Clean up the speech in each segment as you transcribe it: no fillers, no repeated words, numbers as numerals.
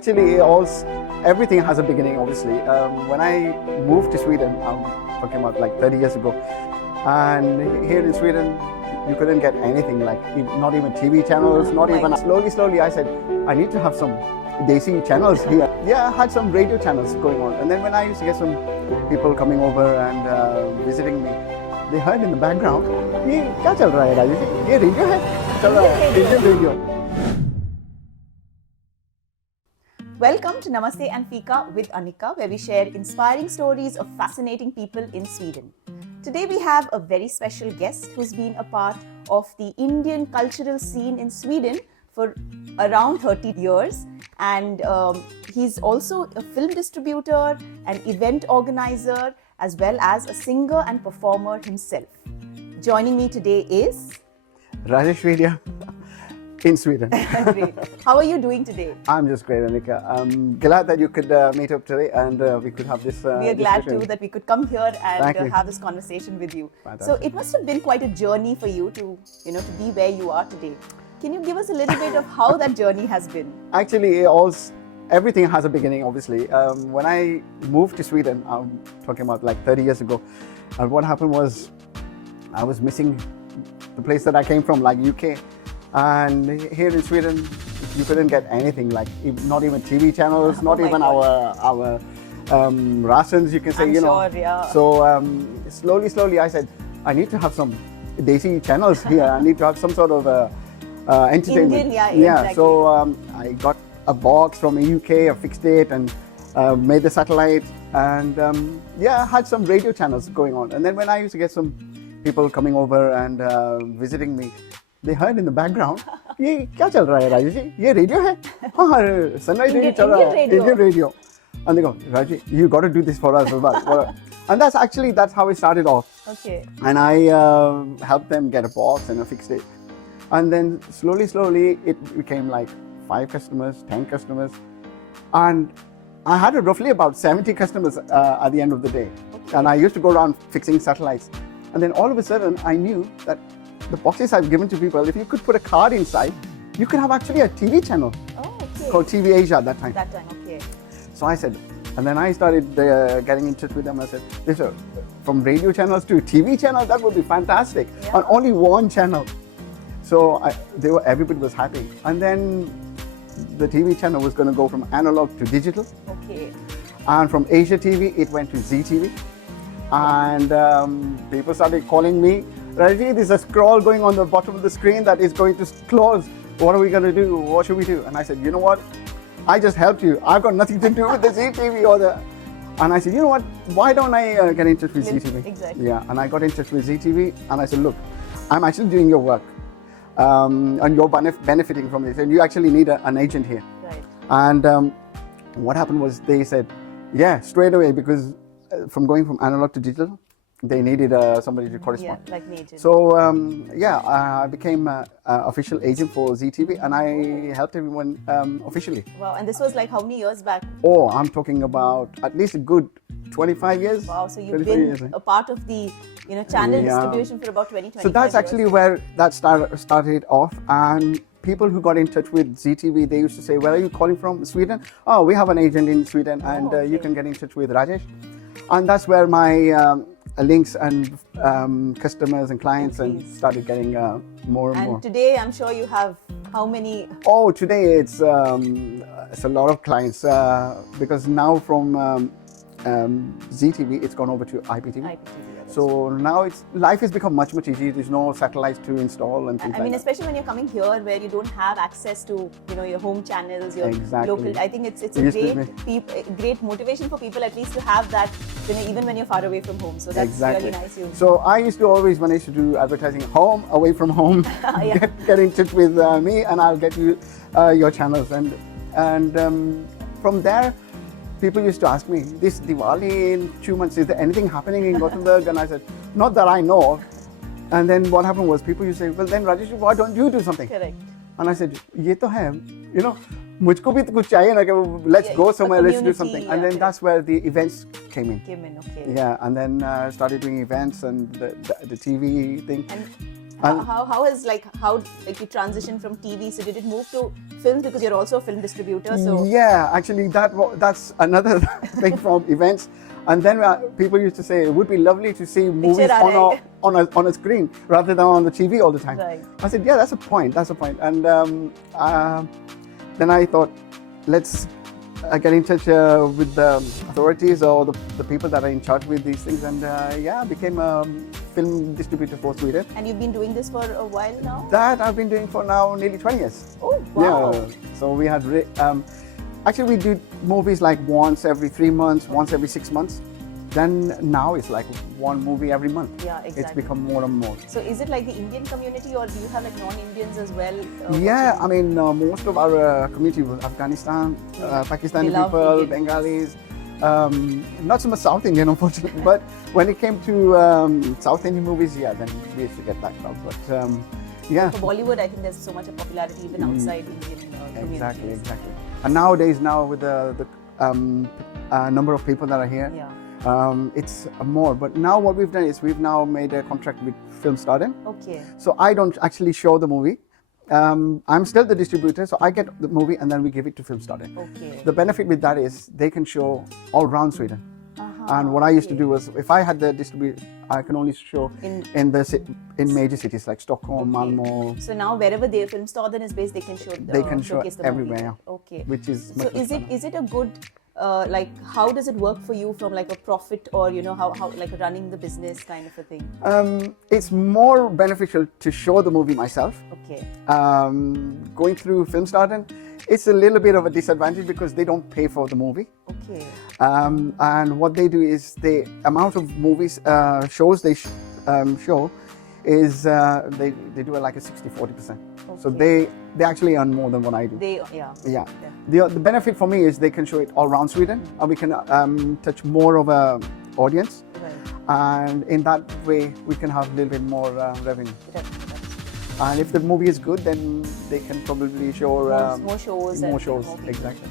Actually, everything has a beginning, obviously. When I moved to Sweden, I'm talking about like 30 years ago, and here in Sweden, you couldn't get anything, like not even TV channels, not even. Slowly, I said, I need to have some Desi channels here. Yeah, I had some radio channels going on, and then when I used to get some people coming over and visiting me, they heard in the background, "ये क्या चल रहा है राजेश जी? ये radio है? चल रहा है Indian radio." Welcome to Namaste and Fika with Annika, where we share inspiring stories of fascinating people in Sweden. Today we have a very special guest who's been a part of the Indian cultural scene in Sweden for around 30 years. And he's also a film distributor, an event organizer, as well as a singer and performer himself. Joining me today is... Rajesh Vaidya in Sweden. Great. How are you doing today? I'm just great, Annika. I'm glad that you could meet up today and we could have this We are glad too that we could come here and have this conversation with you. Fantastic. So it must have been quite a journey for you to be where you are today. Can you give us a little bit of how that journey has been? Actually, everything has a beginning, obviously. When I moved to Sweden, I'm talking about like 30 years ago, and what happened was I was missing the place that I came from, like UK. And here in Sweden, you couldn't get anything, like not even TV channels, not even our rations, you can say, Sure, yeah. So slowly, I said, I need to have some Desi channels here. I need to have some sort of entertainment. Indian, yeah, exactly. So I got a box from the UK, I fixed it and made the satellite, and I had some radio channels going on. And then when I used to get some people coming over and visiting me, they heard in the background, "ये क्या चल रहा है राजेश जी? ये radio है? हाँ, sunrise radio चल रहा है, Indian radio." And they go, "Rajesh, you got to do this for us as well." And that's how it started off. Okay. And I helped them get a box and I fixed it. And then slowly, it became like 5 customers, 10 customers, and I had roughly about 70 customers at the end of the day. Okay. And I used to go around fixing satellites. And then all of a sudden, I knew that the boxes I've given to people, if you could put a card inside, you could have actually a TV channel called TV Asia at that time. Okay. So I said, and then I started getting in touch with them. I said, listen, from radio channels to TV channel, that would be fantastic. Yeah. On only one channel. So everybody was happy. And then the TV channel was going to go from analog to digital. Okay. And from Asia TV, it went to ZTV. And people started calling me, Rajeshji, there's a scroll going on the bottom of the screen that is going to close. What are we going to do? What should we do? And I said, you know what? I just helped you. I've got nothing to do with the ZTV or the... And I said, you know what? Why don't I get in touch with ZTV? Exactly. Yeah, and I got in touch with ZTV and I said, look, I'm actually doing your work. And you're benefiting from this. And you actually need an agent here. Right. And what happened was they said, yeah, straight away, because from going from analog to digital, they needed somebody to correspond. Yeah, like an agent. So I became an official agent for ZTV, and I helped everyone officially. Wow, and this was like how many years back? Oh, I'm talking about at least a good 25 years. Wow, so you've been a part of the channel distribution for about 20, 25 So that's years. actually where that started off. And people who got in touch with ZTV, they used to say, where are you calling from? Sweden? Oh, we have an agent in Sweden, and you can get in touch with Rajesh. And that's where my links and customers and clients and started getting more and more. And today, I'm sure you have how many? Oh, today it's a lot of clients because now from ZTV, it's gone over to IPTV. So now life has become much easier. There's no satellites to install and things I mean, especially when you're coming here where you don't have access to your home channels, your local. I think it's a great motivation for people at least to have that even when you're far away from home. So that's really nice. So I used to always, when I used to do advertising, home, away from home, get in touch with me and I'll get you your channels. And from there, people used to ask me, this Diwali in 2 months, is there anything happening in Gothenburg? And I said, not that I know of. And then what happened was people used to say, well then Rajesh, why don't you do something? Correct. And I said, ye to hai, mujhko bhi to kuch chahiye na, let's go somewhere, let's do something. And then that's where the events came in. Okay. Yeah, and then started doing events and the TV thing. And How has you transitioned from TV? So did it move to films because you're also a film distributor? So yeah, actually, that's another thing from events. And then people used to say it would be lovely to see movies on a screen rather than on the TV all the time. Right. I said, yeah, that's a point. That's a point. And then I thought, let's get in touch with the authorities or the people that are in charge with these things. And I became a film distributor for Sweden. And you've been doing this for a while now? That I've been doing for now nearly 20 years. Oh, wow. Yeah. So we had, actually we do movies like once every 3 months, once every 6 months. Then now it's like one movie every month. Yeah, exactly. It's become more and more. So is it like the Indian community or do you have like non-Indians as well? Yeah, I mean, most of our community was Afghanistan, Pakistani people, Indian. Bengalis. Not so much South Indian, unfortunately. But when it came to South Indian movies, yeah, then we used to get that crowd. But yeah. For Bollywood, I think there's so much of popularity even outside Indian communities. Exactly. And nowadays, now with the number of people that are here, it's more. But now what we've done is we've now made a contract with Film Stardom. Okay. So I don't actually show the movie. I'm still the distributor, so I get the movie and then we give it to Film Stardom. Okay. The benefit with that is they can show all around Sweden. And what I used to do was, if I had the distributor, I can only show in major cities like Stockholm, Malmö. So now wherever their Film Stardom is based, they can show showcase the everywhere. movie. Okay. Which is so is it a good how does it work for you from like a profit or how like running the business kind of a thing? It's more beneficial to show the movie myself. Okay. Going through Film Stardom, it's a little bit of a disadvantage because they don't pay for the movie. Okay. And what they do is the amount of movies shows they show is they do it like a 60-40%. Okay. So they actually earn more than what I do. Yeah. The benefit for me is they can show it all around Sweden, and we can touch more of a audience. Right. And in that way, we can have a little bit more revenue. And if the movie is good, then they can probably show more shows. More shows, exactly.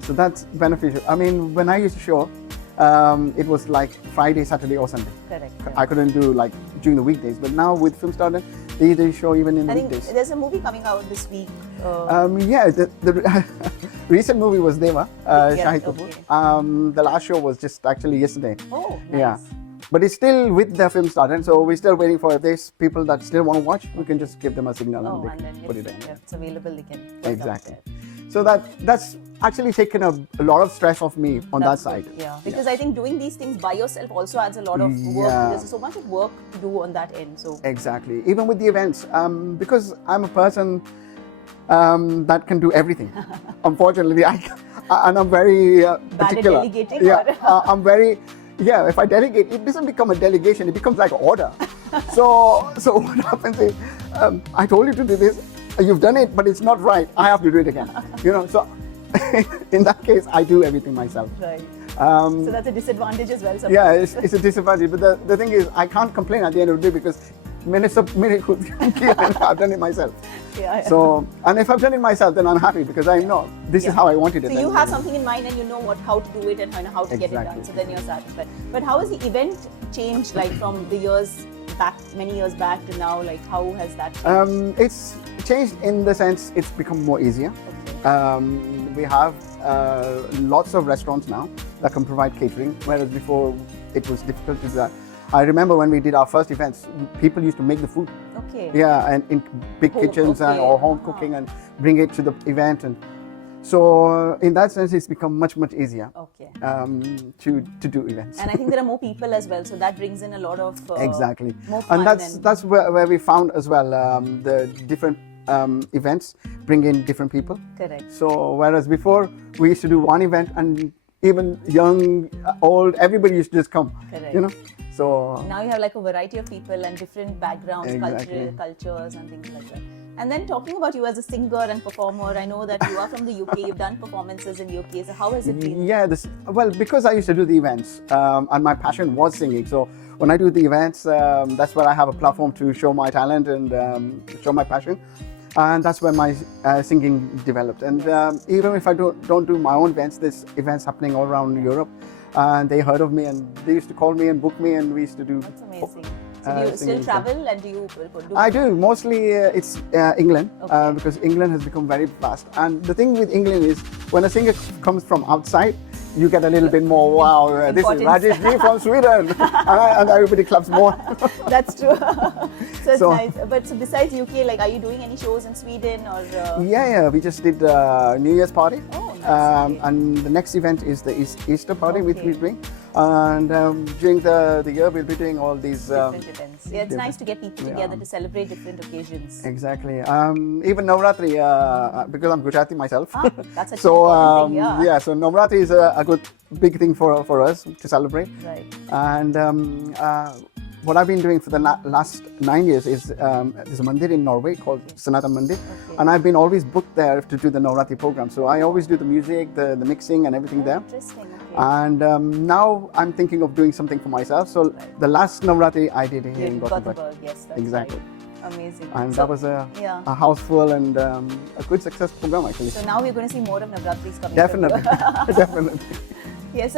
So that's beneficial. I mean, when I used to show, it was like Friday, Saturday, or Sunday. Correct. I couldn't do like during the weekdays, but now with Film Stardom, they show even in the weekdays. I think there's a movie coming out this week. Yeah, the recent movie was Deva, Shahid Kapoor. Okay. The last show was just actually yesterday. Oh, nice. Yeah. But it's still with the Film Stardom, so we're still waiting for if there's people that still want to watch, we can just give them a signal and they then put it in. If it's available, they can put Exactly. it out there. So that's actually taken a lot of stress off me on that side. Yeah, because I think doing these things by yourself also adds a lot of work. There's so much of work to do on that end. So exactly. Even with the events, because I'm a person that can do everything. Unfortunately, and I'm very particular. Bad at delegating. Yeah, I'm very. Yeah, if I delegate, it doesn't become a delegation. It becomes like an order. So what happens is, I told you to do this. You've done it, but it's not right. I have to do it again. So in that case, I do everything myself. Right. So that's a disadvantage as well. Sometimes. Yeah, it's a disadvantage. But the thing is, I can't complain at the end of the day because I've done it myself. Yeah. So, and if I've done it myself, then I'm happy because I know this is how I wanted it. So you have something in mind and you know how to do it and how to get it done. So then you're satisfied. But how has the event changed, like from the years back, many years back to now? Like how has that changed? It's changed in the sense it's become more easier. Okay. We have lots of restaurants now that can provide catering, whereas before it was difficult to do that. I remember when we did our first events, people used to make the food. Okay. Yeah, and in big kitchens or home cooking and bring it to the event. And so in that sense, it's become much easier. Okay. To do events. And I think there are more people as well, so that brings in a lot of exactly. More fun. And that's where we found as well the different events bring in different people. Correct. So whereas before we used to do one event and even young, old, everybody used to just come. Correct. So now you have like a variety of people and different backgrounds, exactly. cultures and things like that. And then talking about you as a singer and performer, I know that you are from the UK, you've done performances in the UK, so how has it been? Yeah, because I used to do the events and my passion was singing. So when I do the events, that's where I have a platform to show my talent and show my passion. And that's where my singing developed. And even if I don't do my own events, there's events happening all around Europe. And they heard of me and they used to call me and book me and we used to do. That's amazing. So do you still singing. travel and do you do? I do. Mostly it's England Okay. because England has become very vast. And the thing with England is when a singer comes from outside, you get a little bit more, wow, this is Importance. Rajeshji from Sweden. and everybody claps more. That's true. So it's So- nice. But so besides UK, like, are you doing any shows in Sweden or? Yeah, we just did New Year's party. Oh, nice. Okay. And the next event is the Easter party, which Okay. we're doing. And during the year, we'll be doing all these. Different events. Yeah, it's different- nice to get people together to celebrate different occasions. Exactly. Even Navratri, because I'm Gujarati myself. That's such So an important thing, yeah. so Navratri is a good big thing for us to celebrate. Right. And what I've been doing for the last 9 years is there's a mandir in Norway called Sanatan Mandir, Okay. and I've been always booked there to do the Navratri program. So I always do the music, the mixing, and everything there. Interesting. Okay. And now I'm thinking of doing something for myself. So the last Navratri I did here in Gothenburg. Gothenburg, yes, that's Exactly. right. Amazing. And So- that was yeah. a house full and a good success program actually. So now we're going to see more of Navratris coming. Definitely, From you. definitely. Yeah.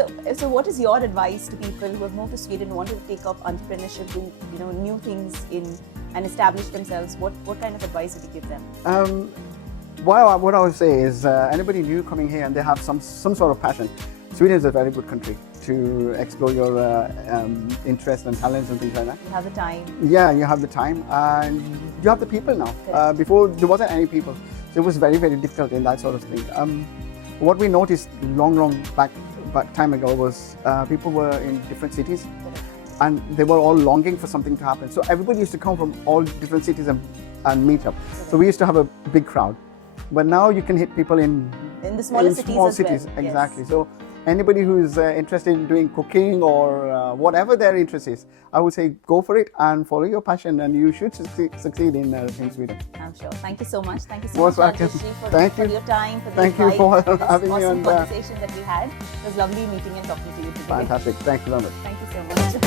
So what is your advice to people who have moved to Sweden, want to take up entrepreneurship, do new things and establish themselves? What kind of advice would you give them? Well, what I would say is anybody new coming here and they have some sort of passion, Sweden is a very good country to explore your interests and talents and things like that. You have the time. Yeah, you have the time and you have the people now. Before there wasn't any people, so it was very, very difficult in that sort of thing. What we noticed long back time ago was people were in different cities and they were all longing for something to happen. So everybody used to come from all different cities and meet up. So we used to have a big crowd. But now you can hit people in the smaller cities small as cities. well. Exactly. Yes. So anybody who's interested in doing cooking or whatever their interest is, I would say go for it and follow your passion, and you should succeed in Sweden. I'm sure. Thank you so much. Thank you so Most much, welcome. Rajeshji, Thank for you. your time, for the Thank you invite, for this having me awesome on the- conversation that we had. It was lovely meeting and talking to you today. Fantastic. Thank you very much. Thank you so much.